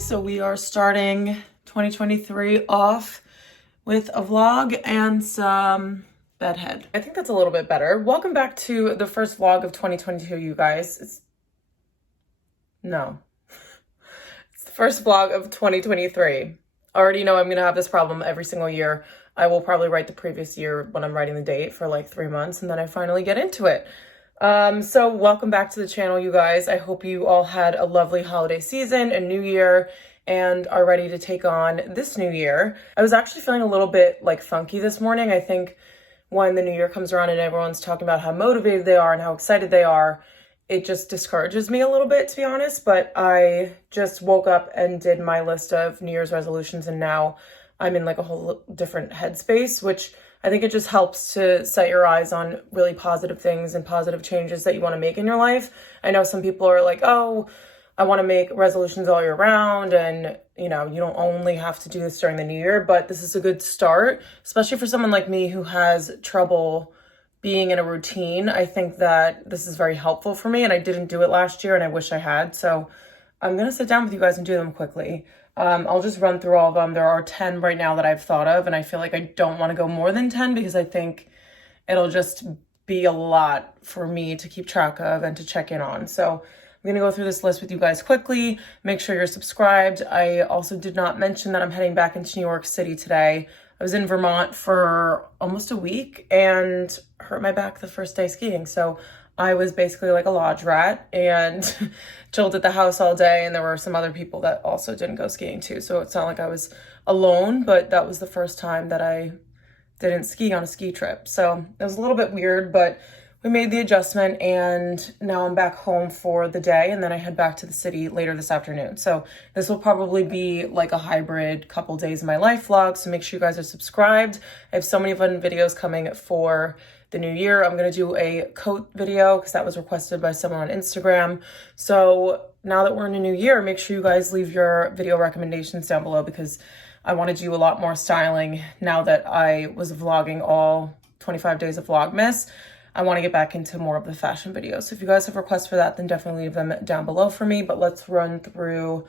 So we are starting 2023 off with a vlog and some bedhead. I think that's a little bit better. Welcome back to the first vlog of 2022, you guys. It's the first vlog of 2023. I already know I'm gonna have this problem every single year. I will probably write the previous year when I'm writing the date for like 3 months, and then I finally get into it. So welcome back to the channel, you guys. I hope you all had a lovely holiday season and new year and are ready to take on this new year. I was actually feeling a little bit like funky this morning. I think when the new year comes around and everyone's talking about how motivated they are and how excited they are, it just discourages me a little bit, to be honest. But I just woke up and did my list of New Year's resolutions, and now I'm in like a whole different headspace, which I think it just helps to set your eyes on really positive things and positive changes that you want to make in your life. I know some people are like, oh, I want to make resolutions all year round, and you know, you don't only have to do this during the new year, but this is a good start, especially for someone like me who has trouble being in a routine. I think that this is very helpful for me, and I didn't do it last year and I wish I had. So I'm going to sit down with you guys and do them quickly. I'll just run through all of them. There are 10 right now that I've thought of, and I feel like I don't want to go more than 10 because I think it'll just be a lot for me to keep track of and to check in on. So I'm going to go through this list with you guys quickly. Make sure you're subscribed. I also did not mention that I'm heading back into New York City today. I was in Vermont for almost a week and hurt my back the first day skiing. So I was basically like a lodge rat and chilled at the house all day. And there were some other people that also didn't go skiing too. So it's not like I was alone, but that was the first time that I didn't ski on a ski trip. So it was a little bit weird, but we made the adjustment, and now I'm back home for the day, and then I head back to the city later this afternoon. So this will probably be like a hybrid couple days of my life vlog, so make sure you guys are subscribed. I have so many fun videos coming for the new year. I'm gonna do a coat video because that was requested by someone on Instagram. So now that we're in a new year, make sure you guys leave your video recommendations down below, because I want to do a lot more styling now that I was vlogging all 25 days of Vlogmas. I want to get back into more of the fashion videos. So if you guys have requests for that, then definitely leave them down below for me. But let's run through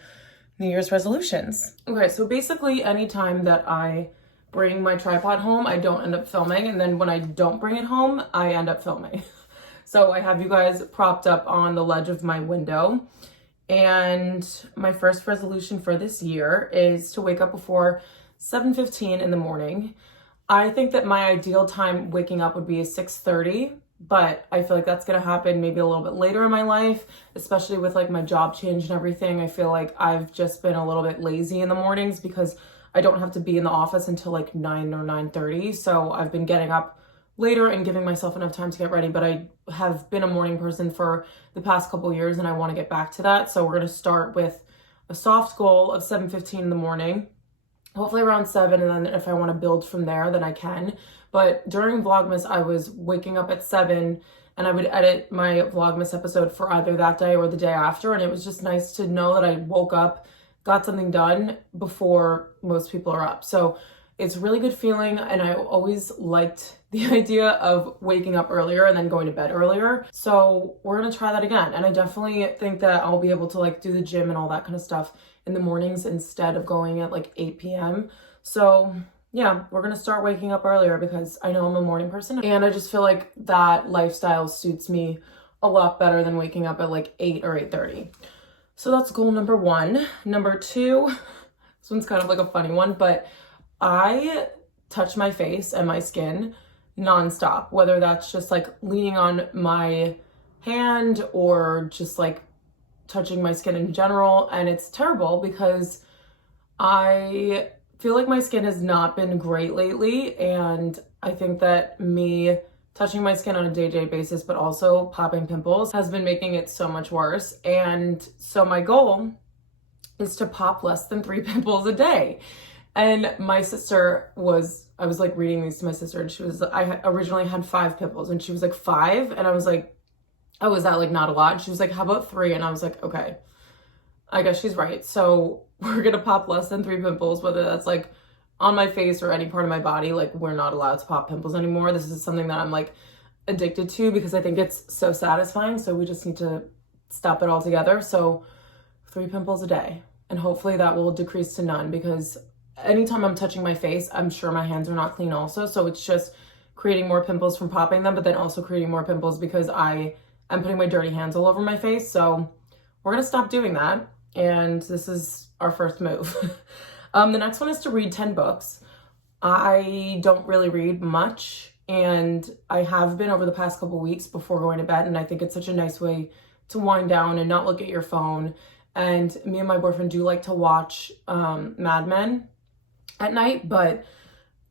New Year's resolutions. Okay, so basically anytime that I bring my tripod home, I don't end up filming. And then when I don't bring it home, I end up filming. So I have you guys propped up on the ledge of my window. And my first resolution for this year is to wake up before 7:15 in the morning. I think that my ideal time waking up would be 6:30, but I feel like that's going to happen maybe a little bit later in my life, especially with like my job change and everything. I feel like I've just been a little bit lazy in the mornings because I don't have to be in the office until like 9 or 9:30. So I've been getting up later and giving myself enough time to get ready, but I have been a morning person for the past couple years and I want to get back to that. So we're going to start with a soft goal of 7:15 in the morning. Hopefully around 7, and then if I want to build from there, then I can. But during Vlogmas, I was waking up at 7, and I would edit my Vlogmas episode for either that day or the day after, and it was just nice to know that I woke up, got something done before most people are up. So it's a really good feeling, and I always liked the idea of waking up earlier and then going to bed earlier. So we're going to try that again, and I definitely think that I'll be able to like do the gym and all that kind of stuff in the mornings instead of going at like 8 p.m. So yeah, we're going to start waking up earlier because I know I'm a morning person, and I just feel like that lifestyle suits me a lot better than waking up at like 8 or 8:30. So that's goal number 1. Number 2, this one's kind of like a funny one, but I touch my face and my skin nonstop, whether that's just like leaning on my hand or just like touching my skin in general. And it's terrible because I feel like my skin has not been great lately, and I think that me touching my skin on a day-to-day basis but also popping pimples has been making it so much worse. And so my goal is to pop less than 3 pimples a day. And my sister I was like reading these to my sister, and I originally had 5 pimples, and she was like 5, and I was like, oh, is that like not a lot? And she was like, how about 3? And I was like, okay, I guess she's right. So we're gonna pop less than 3 pimples, whether that's like on my face or any part of my body. Like, we're not allowed to pop pimples anymore. This is something that I'm like addicted to because I think it's so satisfying. So we just need to stop it all together. So 3 pimples a day. and hopefully that will decrease to none, because anytime I'm touching my face, I'm sure my hands are not clean also. So it's just creating more pimples from popping them, but then also creating more pimples because I am putting my dirty hands all over my face. So we're gonna stop doing that. And this is our first move. The next one is to read 10 books. I don't really read much, and I have been over the past couple weeks before going to bed, and I think it's such a nice way to wind down and not look at your phone. And me and my boyfriend do like to watch Mad Men at night, but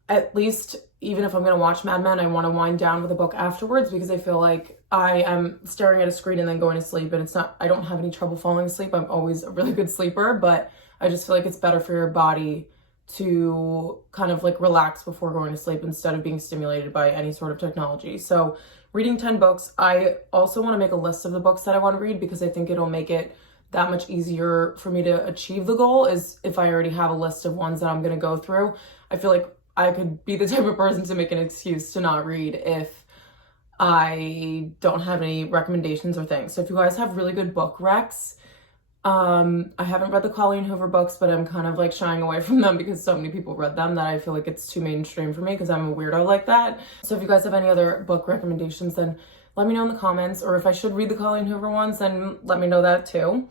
at least even if I'm going to watch Mad Men, I want to wind down with a book afterwards, because I feel like I am staring at a screen and then going to sleep, and I don't have any trouble falling asleep. I'm always a really good sleeper, but I just feel like it's better for your body to kind of like relax before going to sleep instead of being stimulated by any sort of technology. So reading 10 books. I also want to make a list of the books that I want to read, because I think it'll make it that much easier for me to achieve the goal, is if I already have a list of ones that I'm going to go through. I feel like I could be the type of person to make an excuse to not read if I don't have any recommendations or things. So if you guys have really good book recs, I haven't read the Colleen Hoover books, but I'm kind of like shying away from them because so many people read them that I feel like it's too mainstream for me, because I'm a weirdo like that. So if you guys have any other book recommendations, then let me know in the comments, or if I should read the Colleen Hoover ones, then let me know that too.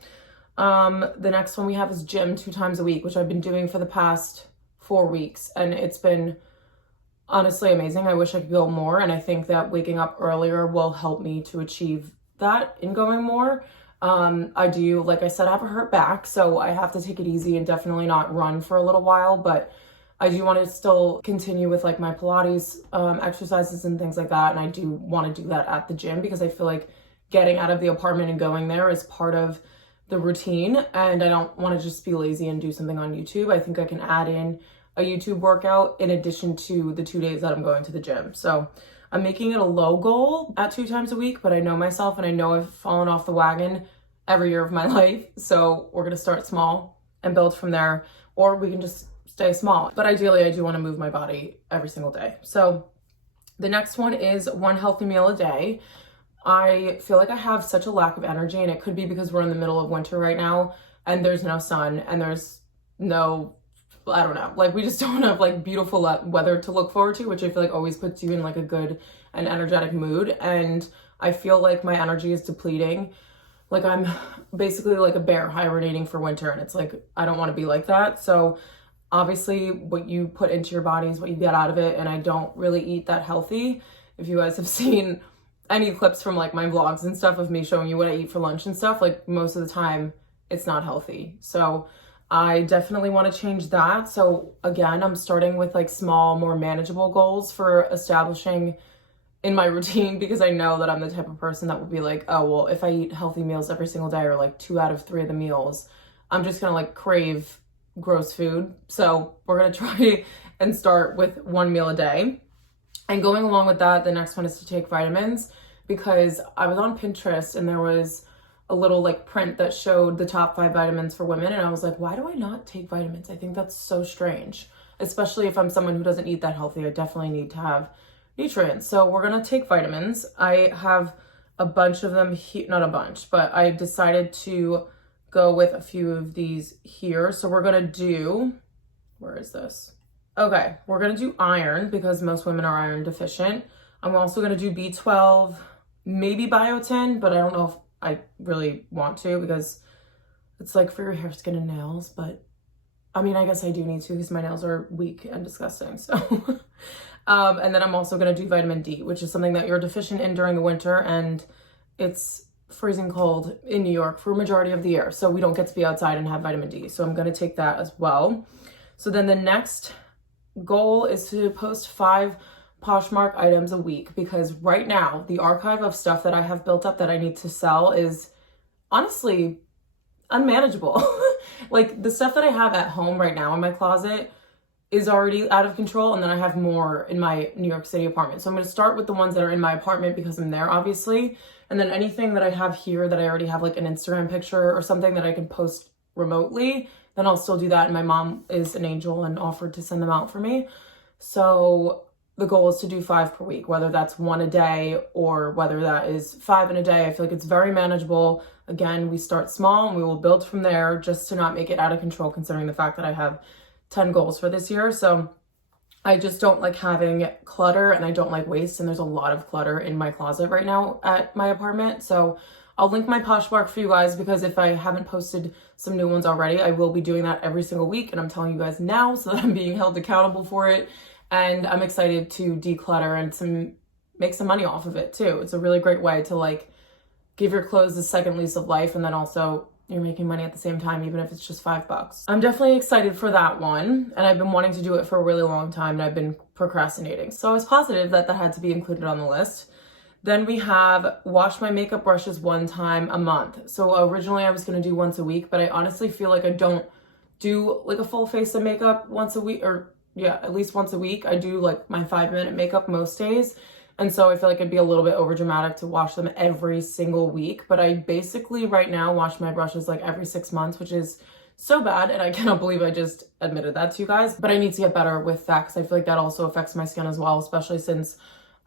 The next one we have is gym 2 times a week, which I've been doing for the past 4 weeks, and it's been honestly amazing. I wish I could go more, and I think that waking up earlier will help me to achieve that in going more. I do, like I said, I have a hurt back, so I have to take it easy and definitely not run for a little while, but I do want to still continue with like my Pilates exercises and things like that, and I do want to do that at the gym, because I feel like getting out of the apartment and going there is part of the routine, and I don't want to just be lazy and do something on YouTube. I think I can add in a YouTube workout in addition to the 2 days that I'm going to the gym. So I'm making it a low goal at 2 times a week, but I know myself and I know I've fallen off the wagon every year of my life. So we're going to start small and build from there, or we can just stay small. But ideally, I do want to move my body every single day. So the next one is 1 healthy meal a day. I feel like I have such a lack of energy, and it could be because we're in the middle of winter right now and there's no sun and there's no, I don't know, like we just don't have like beautiful weather to look forward to, which I feel like always puts you in like a good and energetic mood. And I feel like my energy is depleting. Like I'm basically like a bear hibernating for winter, and it's like, I don't want to be like that. So obviously what you put into your body is what you get out of it, and I don't really eat that healthy. If you guys have seen any clips from like my vlogs and stuff of me showing you what I eat for lunch and stuff, like most of the time it's not healthy. So I definitely want to change that. So again, I'm starting with like small, more manageable goals for establishing in my routine, because I know that I'm the type of person that would be like, oh, well, if I eat healthy meals every single day, or like 2 out of 3 of the meals, I'm just going to like crave gross food. So we're going to try and start with 1 meal a day. And going along with that, the next one is to take vitamins, because I was on Pinterest and there was a little like print that showed the top 5 vitamins for women. And I was like, why do I not take vitamins? I think that's so strange, especially if I'm someone who doesn't eat that healthy. I definitely need to have nutrients. So we're going to take vitamins. I have a bunch of them here, not a bunch, but I decided to go with a few of these here. So we're going to do, where is this? Okay, we're going to do iron, because most women are iron deficient. I'm also going to do B12, maybe biotin, but I don't know if I really want to, because it's like for your hair, skin, and nails. But I mean, I guess I do need to, because my nails are weak and disgusting. So, and then I'm also going to do vitamin D, which is something that you're deficient in during the winter, and it's freezing cold in New York for a majority of the year. So we don't get to be outside and have vitamin D. So I'm going to take that as well. So then the next goal is to post 5 Poshmark items a week, because right now the archive of stuff that I have built up that I need to sell is honestly unmanageable. Like the stuff that I have at home right now in my closet is already out of control, and then I have more in my New York City apartment. So I'm going to start with the ones that are in my apartment, because I'm there obviously, and then anything that I have here that I already have like an Instagram picture or something that I can post remotely, then I'll still do that. And my mom is an angel and offered to send them out for me. So the goal is to do 5 per week, whether that's 1 a day or whether that is 5 in a day. I feel like it's very manageable. Again, we start small and we will build from there, just to not make it out of control, considering the fact that I have 10 goals for this year. So I just don't like having clutter, and I don't like waste, and there's a lot of clutter in my closet right now at my apartment. So I'll link my Poshmark for you guys, because if I haven't posted some new ones already, I will be doing that every single week, and I'm telling you guys now so that I'm being held accountable for it. And I'm excited to declutter and make some money off of it too. It's a really great way to like give your clothes a second lease of life, and then also you're making money at the same time, even if it's just $5. I'm definitely excited for that one, and I've been wanting to do it for a really long time, and I've been procrastinating. So I was positive that that had to be included on the list. Then we have wash my makeup brushes 1 time a month. So originally I was going to do once a week, but I honestly feel like I don't do like a full face of makeup once a week, or yeah, at least once a week. I do like my 5-minute makeup most days. And so I feel like it'd be a little bit over dramatic to wash them every single week. But I basically right now wash my brushes like every 6 months, which is so bad. And I cannot believe I just admitted that to you guys. But I need to get better with that, because I feel like that also affects my skin as well, especially since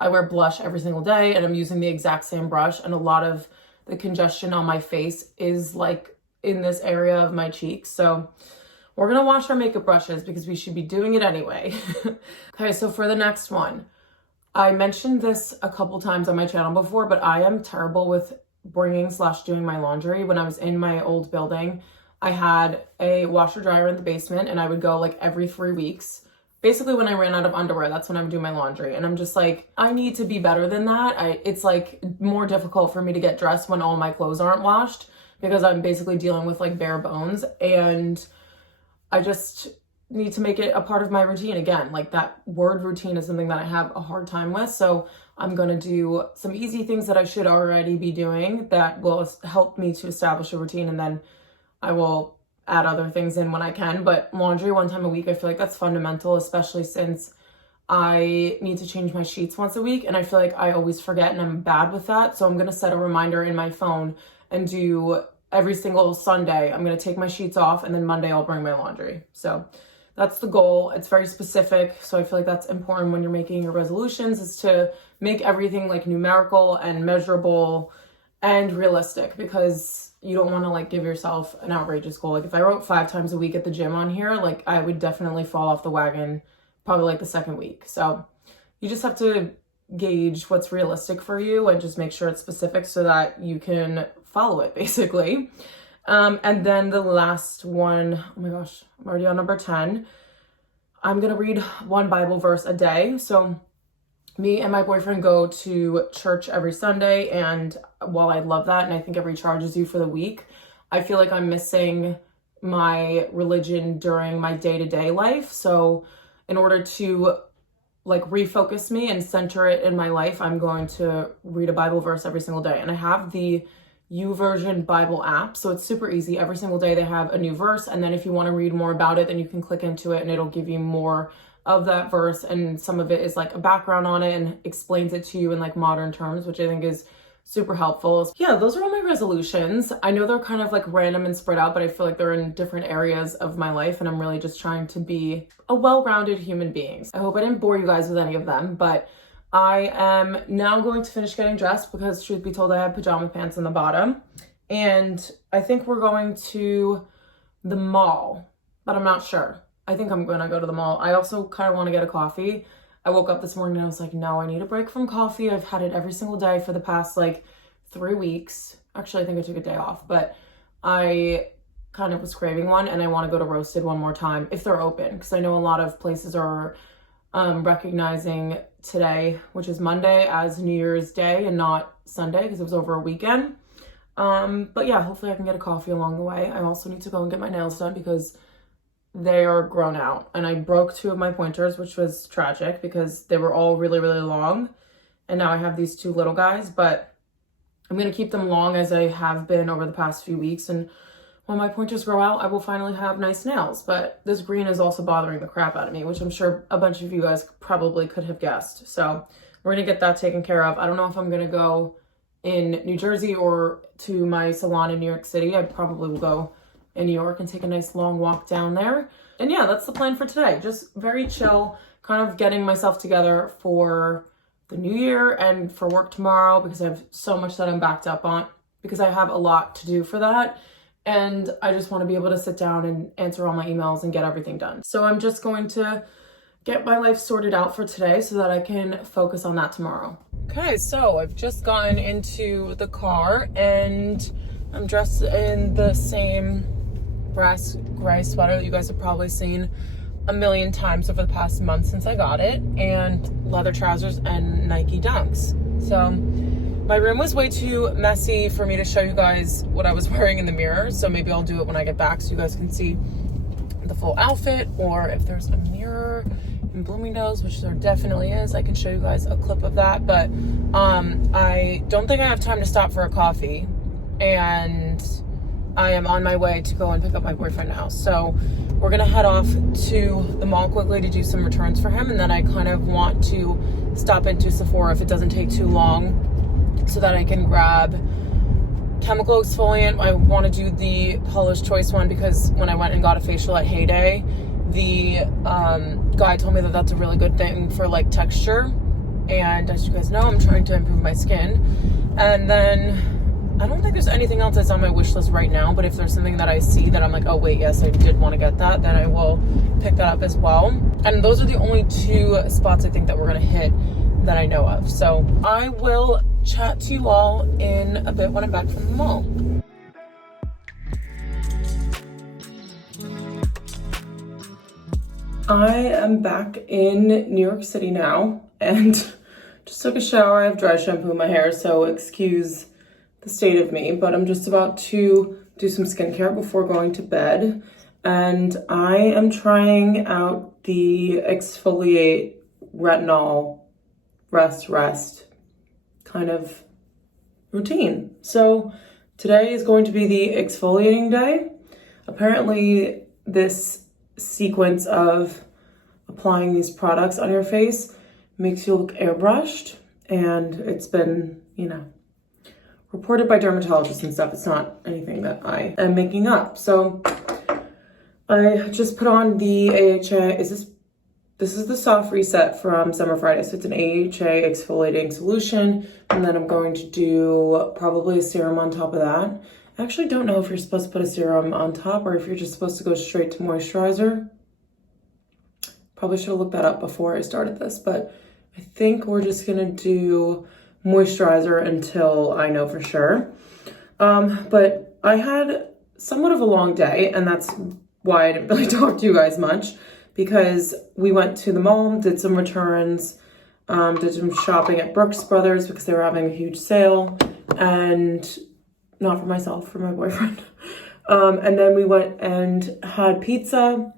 I wear blush every single day and I'm using the exact same brush. And a lot of the congestion on my face is like in this area of my cheeks. So we're going to wash our makeup brushes because we should be doing it anyway. Okay, so for the next one, I mentioned this a couple times on my channel before, but I am terrible with bringing/doing my laundry. When I was in my old building, I had a washer dryer in the basement, and I would go like every 3 weeks. Basically, when I ran out of underwear, that's when I would do my laundry. And I'm just like, I need to be better than that. It's like more difficult for me to get dressed when all my clothes aren't washed, because I'm basically dealing with like bare bones. And I just need to make it a part of my routine again. Like that word routine is something that I have a hard time with. So I'm going to do some easy things that I should already be doing that will help me to establish a routine. And then I will add other things in when I can. But laundry 1 time a week, I feel like that's fundamental, especially since I need to change my sheets once a week. And I feel like I always forget, and I'm bad with that. So I'm going to set a reminder in my phone and do every single Sunday. I'm going to take my sheets off, and then Monday I'll bring my laundry. So that's the goal. It's very specific. So I feel like that's important when you're making your resolutions, is to make everything like numerical and measurable and realistic, because you don't want to like give yourself an outrageous goal. Like if I wrote 5 times a week at the gym on here, like I would definitely fall off the wagon probably like the second week. So you just have to gauge what's realistic for you and just make sure it's specific so that you can follow it basically. And then the last one, oh my gosh, I'm already on number 10. I'm going to read 1 Bible verse a day. So me and my boyfriend go to church every Sunday, and while I love that and I think it recharges you for the week, I feel like I'm missing my religion during my day-to-day life. So in order to like refocus me and center it in my life, I'm going to read a Bible verse every single day. And I have the YouVersion Bible app, so it's super easy. Every single day they have a new verse, and then if you want to read more about it, then you can click into it and it'll give you more of that verse, and some of it is like a background on it and explains it to you in like modern terms, which I think is super helpful. Yeah, those are all my resolutions. I know they're kind of like random and spread out, but I feel like they're in different areas of my life, and I'm really just trying to be a well-rounded human being. I hope I didn't bore you guys with any of them, but I am now going to finish getting dressed because, truth be told, I have pajama pants on the bottom, and I think we're going to the mall, but I'm not sure. I think I'm gonna go to the mall. I also kind of want to get a coffee. I woke up this morning and I was like, no, I need a break from coffee. I've had it every single day for the past like 3 weeks. Actually, I think I took a day off, but I kind of was craving one, and I want to go to Roasted one more time if they're open, because I know a lot of places are recognizing today, which is Monday, as New Year's Day and not Sunday because it was over a weekend. But yeah, hopefully I can get a coffee along the way. I also need to go and get my nails done because they are grown out, and I broke 2 of my pointers, which was tragic because they were all really, really long, and now I have these 2 little guys, but I'm going to keep them long as I have been over the past few weeks, and when my pointers grow out, I will finally have nice nails. But this green is also bothering the crap out of me, which I'm sure a bunch of you guys probably could have guessed. So we're going to get that taken care of. I don't know if I'm going to go in New Jersey or to my salon in New York City. I probably will go in New York and take a nice long walk down there. And yeah, that's the plan for today. Just very chill, kind of getting myself together for the new year and for work tomorrow, because I have so much that I'm backed up on, because I have a lot to do for that. And I just want to be able to sit down and answer all my emails and get everything done. So I'm just going to get my life sorted out for today so that I can focus on that tomorrow. Okay, so I've just gotten into the car and I'm dressed in the same brass gray sweater that you guys have probably seen a million times over the past month since I got it, and leather trousers and Nike Dunks. So my room was way too messy for me to show you guys what I was wearing in the mirror, so maybe I'll do it when I get back so you guys can see the full outfit, or if there's a mirror in Bloomingdale's, which there definitely is, I can show you guys a clip of that. But I don't think I have time to stop for a coffee, and I am on my way to go and pick up my boyfriend now. So we're gonna head off to the mall quickly to do some returns for him, and then I kind of want to stop into Sephora if it doesn't take too long so that I can grab chemical exfoliant. I want to do the Paula's Choice one because when I went and got a facial at Heyday, the guy told me that that's a really good thing for like texture, and as you guys know, I'm trying to improve my skin. And then I don't think there's anything else that's on my wish list right now, but if there's something that I see that I'm like, oh wait, yes, I did want to get that, then I will pick that up as well. And those are the only two spots I think that we're gonna hit that I know of. So I will chat to you all in a bit when I'm back from the mall. I am back in New York City now and just took a shower. I have dry shampoo in my hair, so excuse the state of me, but I'm just about to do some skincare before going to bed. And I am trying out the exfoliate retinol rest kind of routine. So today is going to be the exfoliating day. Apparently this sequence of applying these products on your face makes you look airbrushed, and it's been, you know, reported by dermatologists and stuff. It's not anything that I am making up. So I just put on the AHA. This is the soft reset from Summer Friday. So it's an AHA exfoliating solution. And then I'm going to do probably a serum on top of that. I actually don't know if you're supposed to put a serum on top or if you're just supposed to go straight to moisturizer. Probably should have looked that up before I started this, but I think we're just gonna do moisturizer until I know for sure. But I had somewhat of a long day, and that's why I didn't really talk to you guys much, because we went to the mall, did some returns, did some shopping at Brooks Brothers because they were having a huge sale, and not for myself, for my boyfriend. And then we went and had pizza,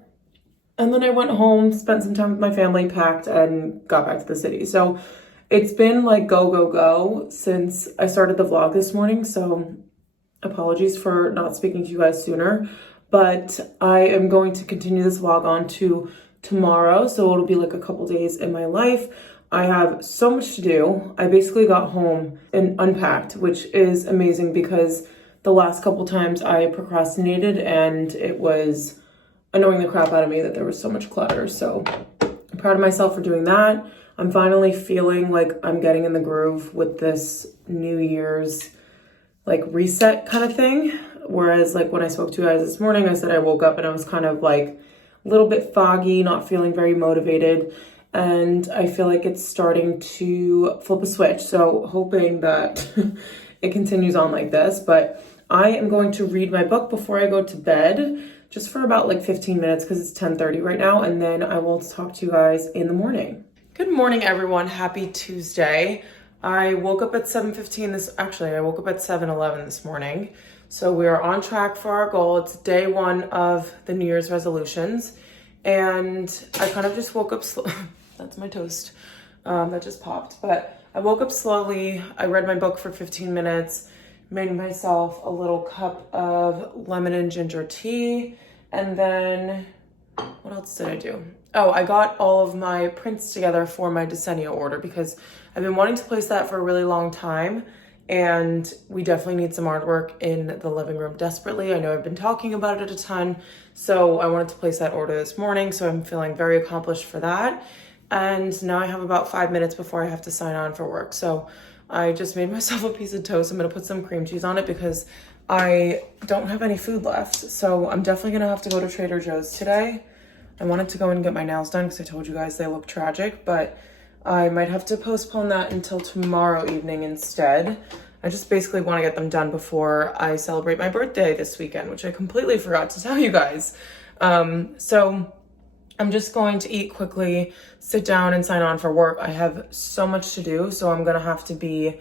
and then I went home, spent some time with my family, packed, and got back to the city. So it's been like go, go, go since I started the vlog this morning. So apologies for not speaking to you guys sooner, but I am going to continue this vlog on to tomorrow. So it'll be like a couple days in my life. I have so much to do. I basically got home and unpacked, which is amazing because the last couple times I procrastinated and it was annoying the crap out of me that there was so much clutter. So I'm proud of myself for doing that. I'm finally feeling like I'm getting in the groove with this New Year's like reset kind of thing. Whereas like when I spoke to you guys this morning, I said I woke up and I was kind of like a little bit foggy, not feeling very motivated. And I feel like it's starting to flip a switch. So hoping that it continues on like this. But I am going to read my book before I go to bed, just for about like 15 minutes because it's 10:30 right now. And then I will talk to you guys in the morning. Good morning, everyone. Happy Tuesday. I woke up at 7:15 I woke up at 7:11 this morning. So we are on track for our goal. It's day one of the New Year's resolutions. And I kind of just woke up slow. That's my toast. That just popped. But I woke up slowly. I read my book for 15 minutes, made myself a little cup of lemon and ginger tea. And then what else did I do? Oh, I got all of my prints together for my Decennia order because I've been wanting to place that for a really long time. And we definitely need some artwork in the living room desperately. I know I've been talking about it a ton, so I wanted to place that order this morning, so I'm feeling very accomplished for that. And now I have about 5 minutes before I have to sign on for work. So I just made myself a piece of toast. I'm gonna put some cream cheese on it because I don't have any food left. So I'm definitely gonna have to go to Trader Joe's today. I wanted to go and get my nails done because I told you guys they look tragic, but I might have to postpone that until tomorrow evening instead. I just basically want to get them done before I celebrate my birthday this weekend, which I completely forgot to tell you guys. So I'm just going to eat quickly, sit down and sign on for work. I have so much to do, so I'm going to have to be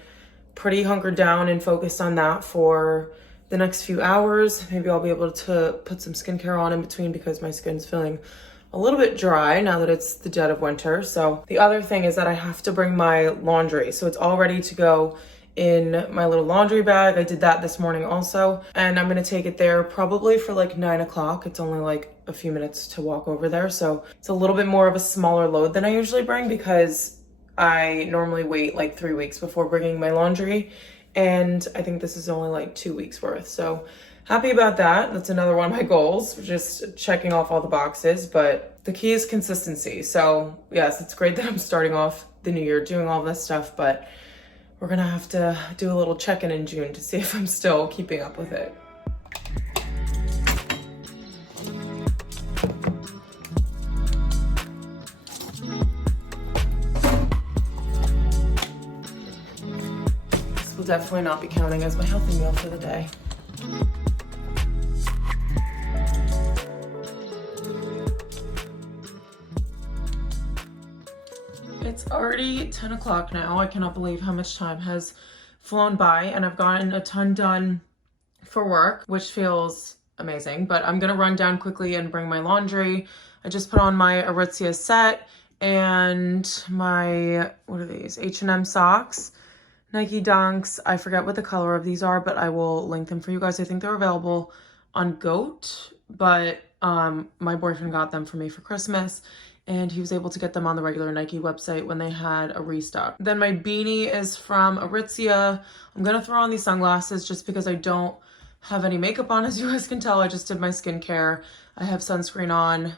pretty hunkered down and focused on that for the next few hours. Maybe I'll be able to put some skincare on in between because my skin's feeling a little bit dry now that it's the dead of winter. So the other thing is that I have to bring my laundry. So it's all ready to go in my little laundry bag. I did that this morning also. And I'm gonna take it there probably for like 9 o'clock. It's only like a few minutes to walk over there. So it's a little bit more of a smaller load than I usually bring because I normally wait like 3 weeks before bringing my laundry. And I think this is only like 2 weeks worth. So happy about that. That's another one of my goals, just checking off all the boxes, but the key is consistency. So yes, it's great that I'm starting off the new year doing all this stuff, but we're gonna have to do a little check-in in June to see if I'm still keeping up with it. This will definitely not be counting as my healthy meal for the day. It's already 10 o'clock now. I cannot believe how much time has flown by, and I've gotten a ton done for work, which feels amazing. But I'm gonna run down quickly and bring my laundry. I just put on my Aritzia Set and my, what are these? H&M socks, Nike Dunks. I forget what the color of these are, but I will link them for you guys. I think they're available on Goat, but my boyfriend got them for me for Christmas, and he was able to get them on the regular Nike website when they had a restock. Then my beanie is from Aritzia. I'm gonna throw on these sunglasses just because I don't have any makeup on, as you guys can tell. I just did my skincare. I have sunscreen on,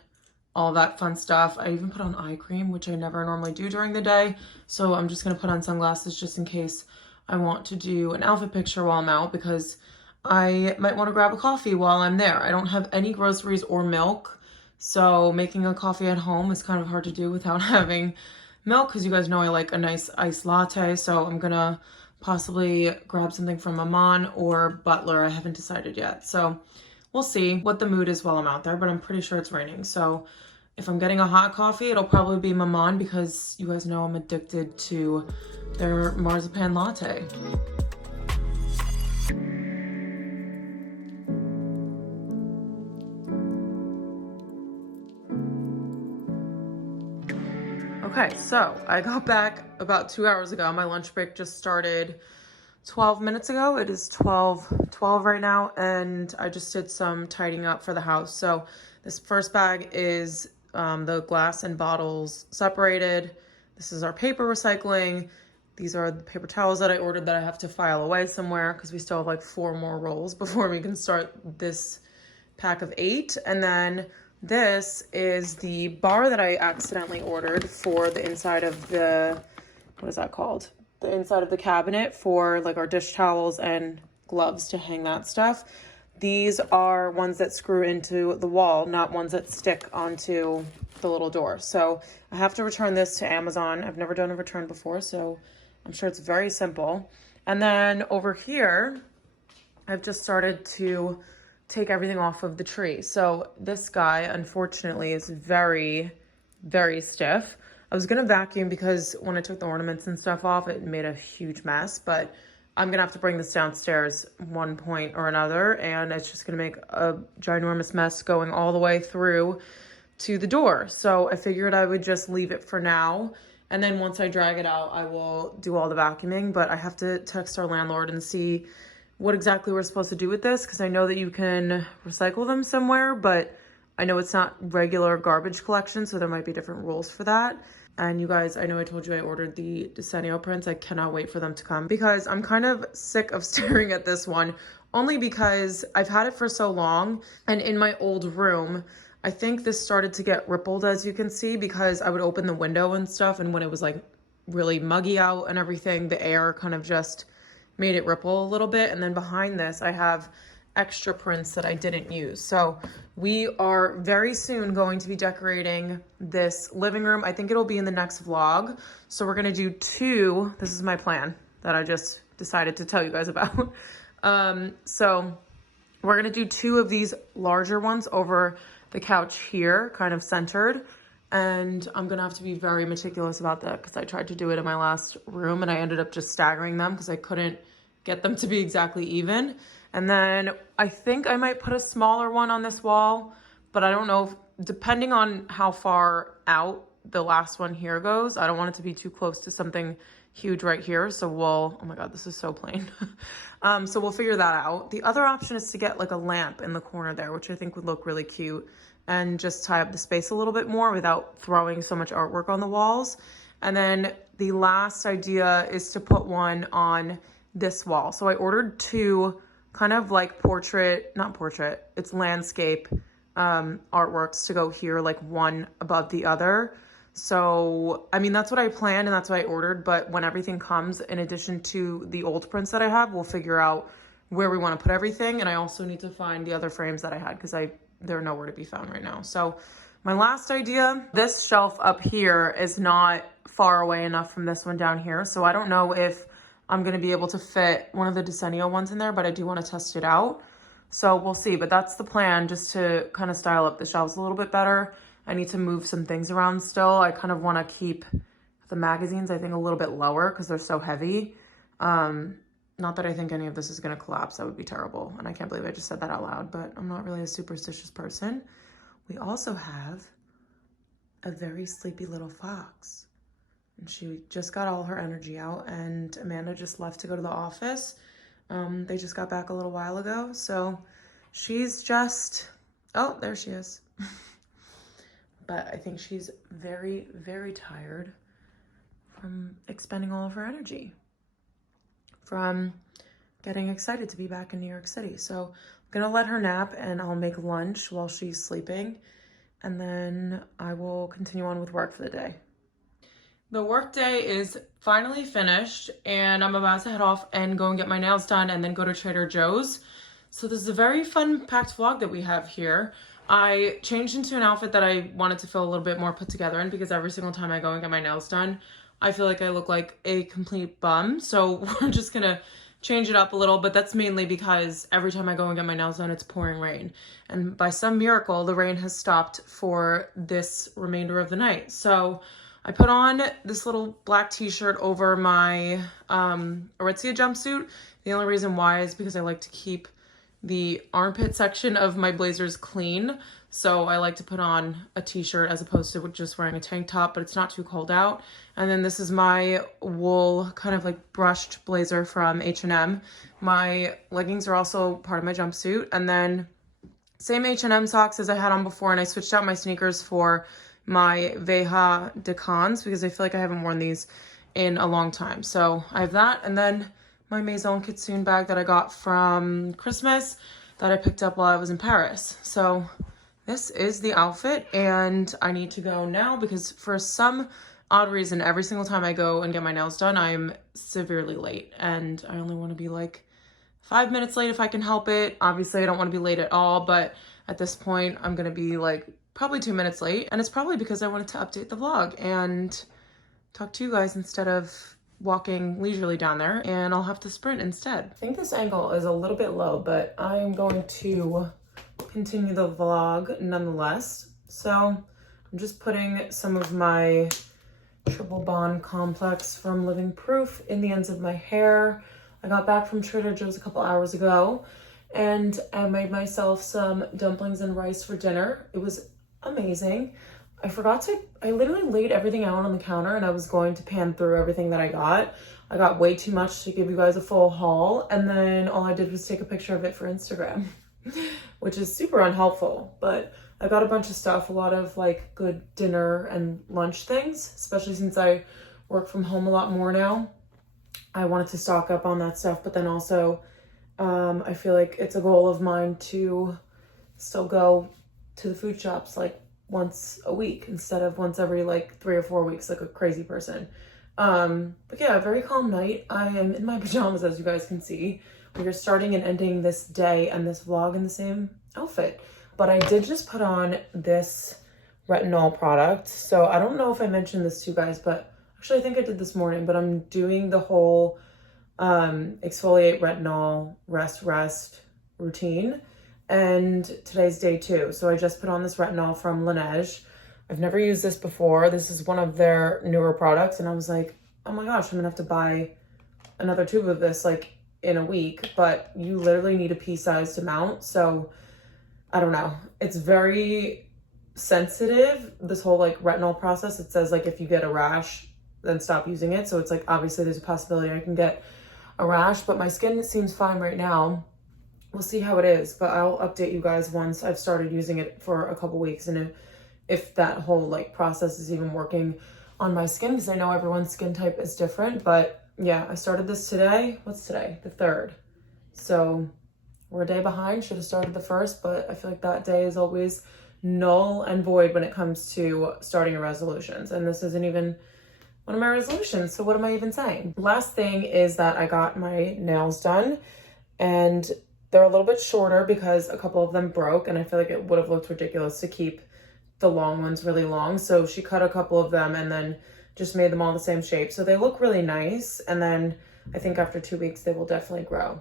all that fun stuff. I even put on eye cream, which I never normally do during the day. So I'm just gonna put on sunglasses just in case I want to do an outfit picture while I'm out, because I might want to grab a coffee while I'm there. I don't have any groceries or milk. So making a coffee at home is kind of hard to do without having milk, because you guys know I like a nice iced latte. So I'm gonna possibly grab something from Maman or Butler. I haven't decided yet. So we'll see what the mood is while I'm out there, but I'm pretty sure it's raining. So if I'm getting a hot coffee, it'll probably be Maman, because you guys know I'm addicted to their marzipan latte. Okay, so I got back about 2 hours ago. My lunch break just started 12 minutes ago. It is 12:12 right now, and I just did some tidying up for the house. So this first bag is the glass and bottles separated. This is our paper recycling. These are the paper towels that I ordered that I have to file away somewhere, because we still have like 4 more rolls before we can start this pack of 8. And then this is the bar that I accidentally ordered for the inside of the, what is that called? The inside of the cabinet for like our dish towels and gloves to hang that stuff. These are ones that screw into the wall, not ones that stick onto the little door. So I have to return this to Amazon. I've never done a return before, so I'm sure it's very simple. And then over here, I've just started to take everything off of the tree. So this guy, unfortunately, is very, very stiff. I was gonna vacuum because when I took the ornaments and stuff off, it made a huge mess, but I'm gonna have to bring this downstairs one point or another, and it's just gonna make a ginormous mess going all the way through to the door. So I figured I would just leave it for now, and then once I drag it out, I will do all the vacuuming. But I have to text our landlord and see what exactly we're supposed to do with this, because I know that you can recycle them somewhere, but I know it's not regular garbage collection, so there might be different rules for that. And you guys, I know I told you I ordered the Decennial prints. I cannot wait for them to come because I'm kind of sick of staring at this one, only because I've had it for so long. And in my old room, I think this started to get rippled, as you can see, because I would open the window and stuff. And when it was like really muggy out and everything, the air kind of just made it ripple a little bit. And then behind this, I have extra prints that I didn't use. So we are very soon going to be decorating this living room. I think it'll be in the next vlog. So we're gonna do two. This is my plan that I just decided to tell you guys about. So we're gonna do two of these larger ones over the couch here, kind of centered. And I'm gonna have to be very meticulous about that because I tried to do it in my last room and I ended up just staggering them because I couldn't get them to be exactly even. And then I think I might put a smaller one on this wall, but I don't know if, depending on how far out the last one here goes, I don't want it to be too close to something huge right here. So we'll, oh my God, this is so plain. So we'll figure that out. The other option is to get like a lamp in the corner there, which I think would look really cute and just tie up the space a little bit more without throwing so much artwork on the walls. And then the last idea is to put one on this wall. So I ordered two kind of like not portrait, it's landscape artworks to go here, like one above the other. So, I mean, that's what I planned and that's what I ordered. But when everything comes, in addition to the old prints that I have, we'll figure out where we want to put everything. And I also need to find the other frames that I had because they're nowhere to be found right now. So my last idea, this shelf up here is not far away enough from this one down here. So I don't know if I'm going to be able to fit one of the Decennial ones in there, but I do want to test it out. So we'll see, but that's the plan, just to kind of style up the shelves a little bit better. I need to move some things around still. I kind of want to keep the magazines, I think, a little bit lower because they're so heavy. Not that I think any of this is going to collapse. That would be terrible. And I can't believe I just said that out loud, but I'm not really a superstitious person. We also have a very sleepy little fox. And she just got all her energy out, and Amanda just left to go to the office. They just got back a little while ago. So she's just, oh, there she is. But I think she's very, very tired from expending all of her energy, from getting excited to be back in New York City. So I'm gonna let her nap and I'll make lunch while she's sleeping. And then I will continue on with work for the day. The work day is finally finished and I'm about to head off and go and get my nails done and then go to Trader Joe's. So this is a very fun packed vlog that we have here. I changed into an outfit that I wanted to feel a little bit more put together in because every single time I go and get my nails done, I feel like I look like a complete bum. So we're just gonna change it up a little, but that's mainly because every time I go and get my nails done, it's pouring rain. And by some miracle, the rain has stopped for this remainder of the night. So I put on this little black t-shirt over my Aritzia jumpsuit. The only reason why is because I like to keep the armpit section of my blazers clean. So I like to put on a t-shirt as opposed to just wearing a tank top, but it's not too cold out. And then this is my wool kind of like brushed blazer from H&M. My leggings are also part of my jumpsuit. And then same H&M socks as I had on before, and I switched out my sneakers for my Veja Decons because I feel like I haven't worn these in a long time. So I have that, and then my Maison Kitsune bag that I got from Christmas that I picked up while I was in Paris. So this is the outfit, and I need to go now because for some odd reason, every single time I go and get my nails done, I'm severely late, and I only want to be like 5 minutes late if I can help it. Obviously, I don't want to be late at all, but at this point, I'm going to be like probably 2 minutes late, and it's probably because I wanted to update the vlog and talk to you guys instead of walking leisurely down there, and I'll have to sprint instead. I think this angle is a little bit low, but I'm going to continue the vlog nonetheless. So I'm just putting some of my Triple Bond Complex from Living Proof in the ends of my hair. I got back from Trader Joe's a couple hours ago, and I made myself some dumplings and rice for dinner. It was amazing. I literally laid everything out on the counter and I was going to pan through everything that I got. I got way too much to give you guys a full haul, and then all I did was take a picture of it for Instagram, which is super unhelpful, but I got a bunch of stuff, a lot of like good dinner and lunch things, especially since I work from home a lot more now. I wanted to stock up on that stuff, but then also I feel like it's a goal of mine to still go to the food shops like once a week instead of once every like 3 or 4 weeks like a crazy person. But yeah, a very calm night. I am in my pajamas, as you guys can see. We are starting and ending this day and this vlog in the same outfit. But I did just put on this retinol product. So I don't know if I mentioned this to you guys, but actually I think I did this morning, but I'm doing the whole exfoliate, retinol, rest routine. And today's day 2. So I just put on this retinol from Laneige. I've never used this before. This is one of their newer products. And I was like, oh my gosh, I'm gonna have to buy another tube of this like in a week. But you literally need a pea-sized amount. So I don't know. It's very sensitive, this whole like retinol process. It says like if you get a rash, then stop using it. So it's like obviously there's a possibility I can get a rash, but my skin seems fine right now. We'll see how it is, but I'll update you guys once I've started using it for a couple weeks and if that whole like process is even working on my skin, because I know everyone's skin type is different. But yeah, I started this today. What's today? The 3rd. So we're a day behind. Should have started the 1st, but I feel like that day is always null and void when it comes to starting your resolutions. And this isn't even one of my resolutions, so what am I even saying? Last thing is that I got my nails done, and they're a little bit shorter because a couple of them broke, and I feel like it would have looked ridiculous to keep the long ones really long. So she cut a couple of them and then just made them all the same shape. So they look really nice, and then I think after 2 weeks they will definitely grow.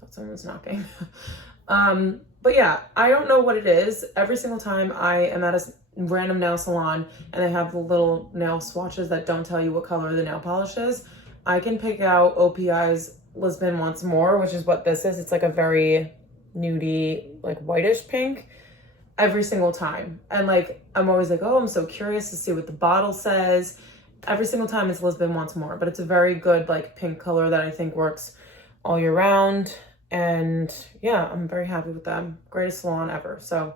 Thought someone's knocking. But yeah, I don't know what it is. Every single time I am at a random nail salon and they have the little nail swatches that don't tell you what color the nail polish is, I can pick out OPI's Lisbon Once More, which is what this is. It's like a very nudie, like whitish pink every single time. And like, I'm always like, oh, I'm so curious to see what the bottle says. Every single time it's Lisbon Once More, but it's a very good like pink color that I think works all year round. And yeah, I'm very happy with them. Greatest salon ever. So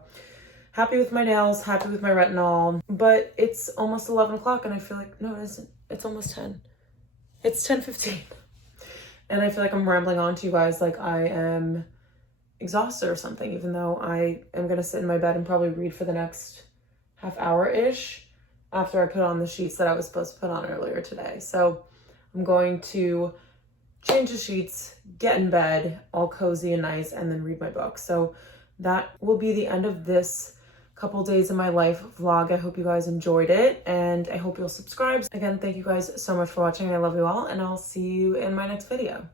happy with my nails, happy with my retinol. But it's almost 11 o'clock and I feel like, no, it isn't. It's almost 10. It's 10:15. And I feel like I'm rambling on to you guys like I am exhausted or something, even though I am going to sit in my bed and probably read for the next half hour-ish after I put on the sheets that I was supposed to put on earlier today. So I'm going to change the sheets, get in bed, all cozy and nice, and then read my book. So that will be the end of this couple days in my life vlog. I hope you guys enjoyed it, and I hope you'll subscribe. Again, thank you guys so much for watching. I love you all, and I'll see you in my next video.